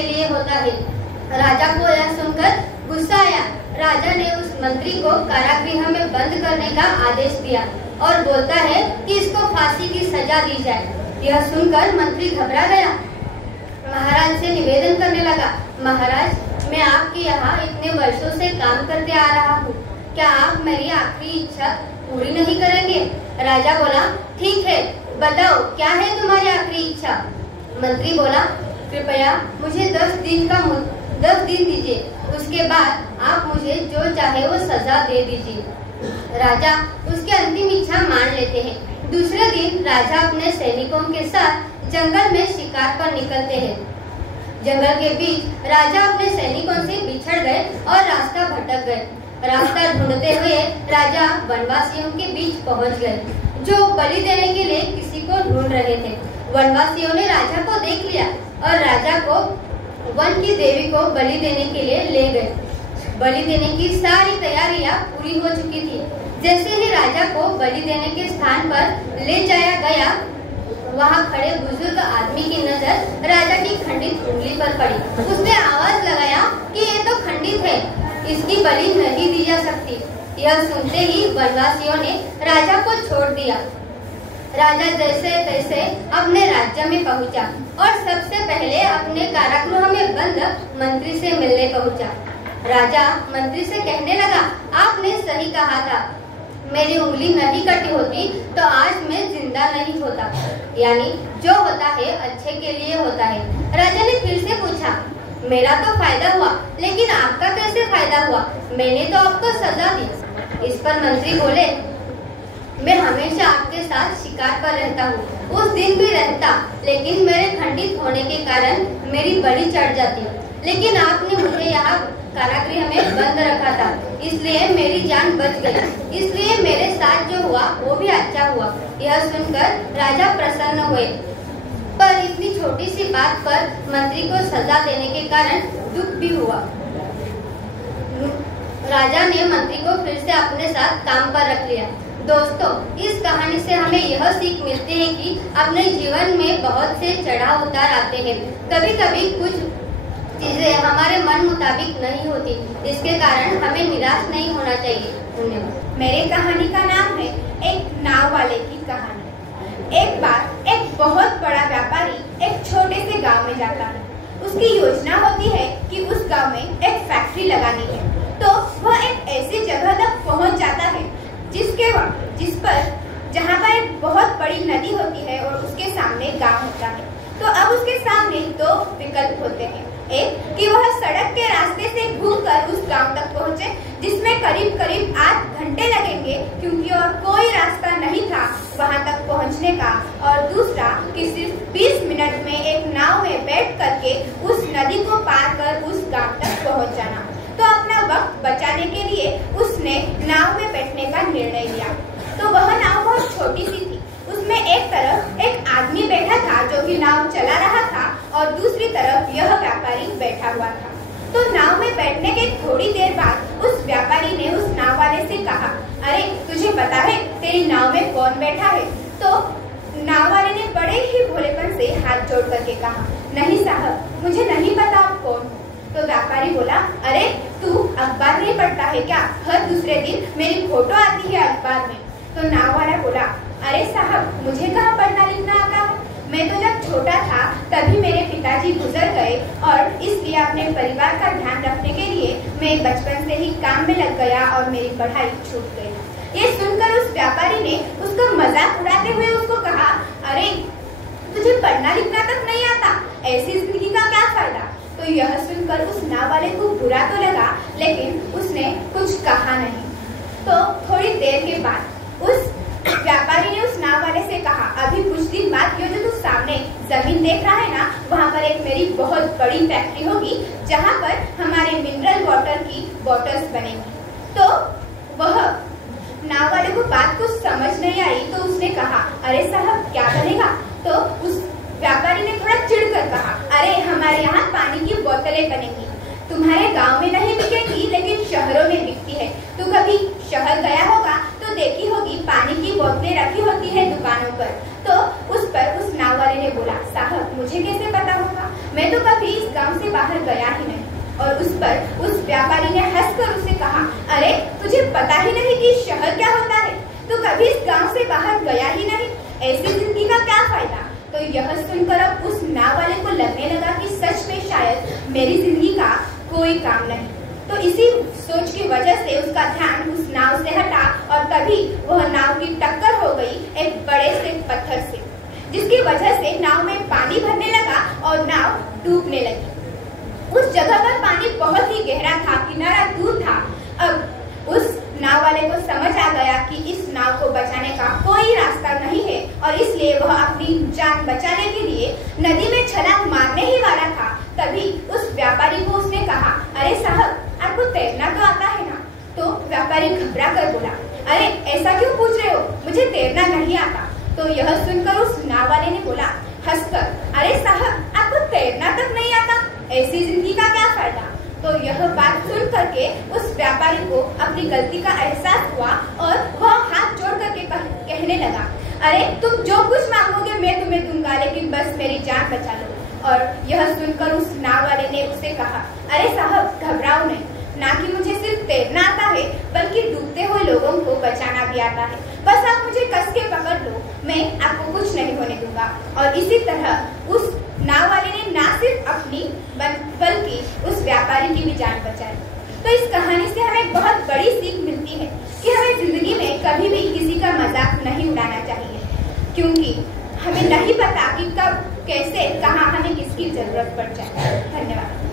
के लिए होता है। राजा को यह सुनकर गुस्सा आया। राजा ने उस मंत्री को कारागृह में बंद करने का आदेश दिया और बोलता है कि इसको फांसी की सजा दी जाए। यह सुनकर मंत्री घबरा गया। महाराज से निवेदन करने लगा, महाराज, मैं आपके यहाँ इतने वर्षों से काम करते आ रहा हूँ, क्या आप मेरी आखिरी इच्छा पूरी नहीं करेंगे? राजा बोला, ठीक है, बताओ क्या है तुम्हारी आखिरी इच्छा? मंत्री बोला, कृपया मुझे 10 दिन दीजिए, उसके बाद आप मुझे जो चाहे वो सजा दे दीजिए। राजा उसकी अंतिम इच्छा मान लेते हैं। दूसरे दिन राजा अपने सैनिकों के साथ जंगल में शिकार पर निकलते हैं। जंगल के बीच राजा अपने सैनिकों से बिछड़ गए और रास्ता भटक गए। रास्ता ढूंढते हुए राजा वनवासियों के बीच पहुंच गए, जो बलि देने के लिए किसी को ढूंढ रहे थे। वनवासियों ने राजा को देख लिया और राजा को वन की देवी को बलि देने के लिए ले गए। बलि देने की सारी तैयारियां पूरी हो चुकी थी। जैसे ही राजा को बलि देने के स्थान पर ले जाया गया, वहाँ खड़े बुजुर्ग आदमी की नजर राजा की खंडित उंगली पर पड़ी। उसने आवाज लगाया कि ये तो खंडित है, इसकी बलि नहीं दी जा सकती। यह सुनते ही वनवासियों ने राजा को छोड़ दिया। राजा जैसे तैसे अपने राज्य में पहुंचा और सबसे पहले अपने कारागृह में बंद मंत्री से मिलने पहुंचा। राजा मंत्री से कहने लगा, आपने सही कहा था, मेरी उंगली नहीं कटी होती तो आज मैं जिंदा नहीं होता। यानी जो होता है अच्छे के लिए होता है। राजा ने फिर से पूछा, मेरा तो फायदा हुआ, लेकिन आपका कैसे फायदा हुआ? मैंने तो आपको सजा दी। इस पर मंत्री बोले, मैं हमेशा आपके साथ शिकार पर रहता हूँ। उस दिन भी रहता, लेकिन मेरे खंडित होने के कारण मेरी बलि चढ़ जाती। लेकिन आपने मुझे यहाँ कारागृह में बंद रखा था, इसलिए मेरी जान बच गई। इसलिए मेरे साथ जो हुआ वो भी अच्छा हुआ। यह सुनकर राजा प्रसन्न हुए, पर इतनी छोटी सी बात पर मंत्री को सजा देने के कारण दुख भी हुआ। राजा ने मंत्री को फिर से अपने साथ काम पर रख लिया। दोस्तों, इस कहानी से हमें यह सीख मिलती है कि अपने जीवन में बहुत से चढ़ाव उतार आते हैं। कभी कभी कुछ चीजें हमारे मन मुताबिक नहीं होती, इसके कारण हमें निराश नहीं होना चाहिए। धन्यवाद। मेरे कहानी का नाम है एक नाव वाले की कहानी। एक बार एक बहुत बड़ा व्यापारी एक छोटे से गांव में जाता है। उसकी योजना होती है कि उस गांव में एक फैक्ट्री लगानी है। तो वह एक ऐसी जगह तक पहुंच जाता है जिस पर जहां पर एक बहुत बड़ी नदी होती है और उसके सामने गांव होता है। तो अब उसके सामने 2 विकल्प होते हैं। एक कि वह सड़क के रास्ते से घूमकर उस गांव तक पहुंचे, जिसमें करीब 8 घंटे लगेंगे, क्योंकि और कोई रास्ता नहीं था वहां तक पहुंचने का। और दूसरा कि सिर्फ 20 मिनट में एक नाव में बैठ करके उस नदी को पार कर उस गांव तक पहुंच जाना। तो अपना वक्त बचाने के लिए उसने नाव में बैठने का निर्णय लिया। तो वह नाव बहुत छोटी सी थी। उसमें एक तरफ एक आदमी बैठा था जो कि नाव चला रहा था और दूसरी तरफ यह व्यापारी बैठा हुआ था। तो नाव में बैठने के थोड़ी देर बाद उस व्यापारी ने उस नाव वाले से कहा, अरे तुझे पता है तेरी नाव में कौन बैठा है? तो नाव वाले ने बड़े ही भोलेपन से हाथ जोड़ करके कहा, नहीं साहब, मुझे नहीं पता आप कौन हो। तो व्यापारी बोला, अरे तू अखबार नहीं पढ़ता है क्या? हर दूसरे दिन मेरी फोटो आती है अखबार में। तो नाव वाला बोला, अरे साहब, मुझे कहाँ पढ़ना लिखना आता है? मैं तो जब छोटा था तभी मेरे पिताजी गुजर गए और इसलिए अपने परिवार का ध्यान रखने के लिए मैं बचपन से ही काम में लग गया और मेरी पढ़ाई छूट गई। ये सुनकर उस व्यापारी ने उसका मजाक उड़ाते हुए उसको कहा, अरे तुझे पढ़ना लिखना तक नहीं आता, ऐसी जिंदगी का क्या फायदा? तो यह सुनकर उस नाव वाले को बुरा तो लगा, लेकिन उसने कुछ कहा नहीं। तो थोड़ी देर के बाद उस व्यापारी ने उस नाव वाले से कहा, अभी कुछ दिन बाद ये जो तू सामने जमीन देख रहा है ना, वहाँ पर एक मेरी बहुत बड़ी फैक्ट्री होगी जहाँ पर हमारे मिनरल वाटर की बॉटल्स बनेंगी। तो वह नाव वाले को बात कुछ समझ नहीं आई। तो उसने कहा, अरे साहब क्या बनेगा? तो उस व्यापारी ने थोड़ा चिढ़कर कहा, अरे हमारे यहाँ पानी की बोतलें बनेंगी, तुम्हारे गांव में नहीं बिकेंगी लेकिन शहरों में बिकती है। तू कभी शहर गया होगा तो देखी होगी पानी की बोतलें रखी होती है दुकानों पर। तो उस पर उस नाव वाले ने बोला, साहब मुझे कैसे पता होगा, मैं तो कभी इस गांव से बाहर गया ही नहीं। और उस पर उस व्यापारी ने हंसकर उसे कहा, अरे तुझे पता ही नहीं कि शहर क्या होता है, तो कभी इस गांव से बाहर गया ही नहीं, ऐसी जिंदगी का क्या फायदा। तो यह सुनकर अब उस नाव वाले को लगने लगा कि सच में शायद मेरी जिंदगी का कोई काम नहीं। तो इसी सोच की वजह से उसका ध्यान उस नाव से हटा और तभी वह नाव की टक्कर हो गई एक बड़े से पत्थर से, जिसकी वजह से नाव में पानी भरने लगा और नाव डूबने लगी। उस जगह पर पानी बहुत ही गहरा था, किनारा दूर था। अब उस नाव वाले को समझ आ गया कि इस नाव को बचाने का कोई रास्ता नहीं है और इसलिए वह अपनी जान बचाने के लिए नदी में छलांग मारने ही वाला था। तभी उस व्यापारी को उसने कहा, अरे साहब आपको तैरना तो आता है ना। तो व्यापारी घबरा कर बोला, अरे ऐसा क्यों पूछ रहे हो, मुझे तैरना नहीं आता। तो यह सुनकर उस नाव वाले ने बोला हंसकर, अरे साहब आपको तैरना तक नहीं आता, ऐसी जिंदगी का क्या फायदा। तो यह बात सुन करके उस व्यापारी को अपनी गलती का एहसास हुआ और वह हाथ जोड़ करके कहने लगा, अरे तुम जो कुछ मांगोगे मैं तुम्हें दूंगा, लेकिन बस मेरी जान बचा लो। और यह सुनकर उस नाव वाले ने उससे कहा, अरे साहब घबराओ नहीं, ना कि मुझे सिर्फ तैरना आता है बल्कि डूबते हुए लोगों को बचाना भी आता है, बस आप मुझे कस के पकड़ लो, मैं आपको कुछ नहीं होने दूंगा। और इसी तरह उस नाव वाले ने ना सिर्फ अपनी बल्कि उस व्यापारी की भी जान बचाई। तो इस कहानी से हमें बहुत बड़ी सीख मिलती है कि हमें जिंदगी में कभी भी किसी का मजाक नहीं उड़ाना चाहिए, क्योंकि हमें नहीं पता कि कब कैसे कहाँ हमें किसकी जरूरत पड़ जाए। धन्यवाद।